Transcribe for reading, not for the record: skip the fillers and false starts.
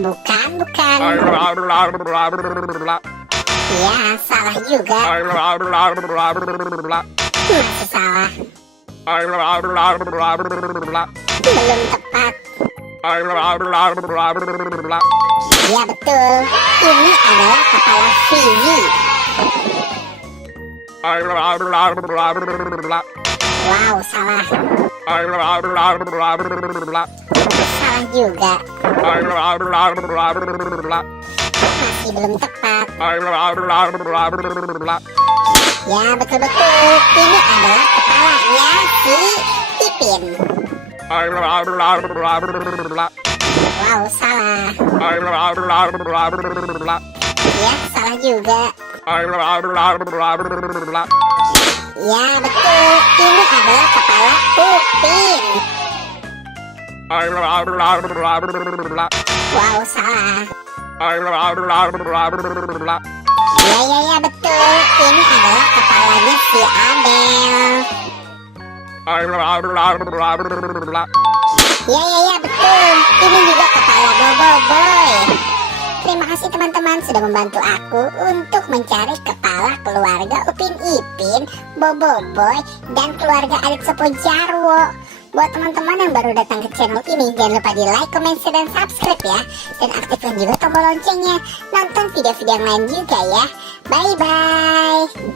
Bukan, bukan. Ya, salah juga. Masih salah. Belum tepat. Ya betul, ini adalah kepala Vivi. Wow, salah. Salah juga. Masih belum tepat. Ya betul-betul, ini adalah kepalanya si Ipin. Wow, salah. Ya, salah juga. Ya betul, ini adalah kepala Upin. Wow, salah. Ya betul, ini adalah kepalanya si Adel. Ya betul, ini juga kepala Bobo Boy. Terima kasih teman-teman sudah membantu aku untuk mencari kepala keluarga Upin Ipin, Bobo Boy, dan keluarga Adik Sepo Jarwo. Buat teman-teman yang baru datang ke channel ini, jangan lupa di like, comment, share, dan subscribe ya. Dan aktifkan juga tombol loncengnya. Nonton video-video yang lain juga ya. Bye-bye.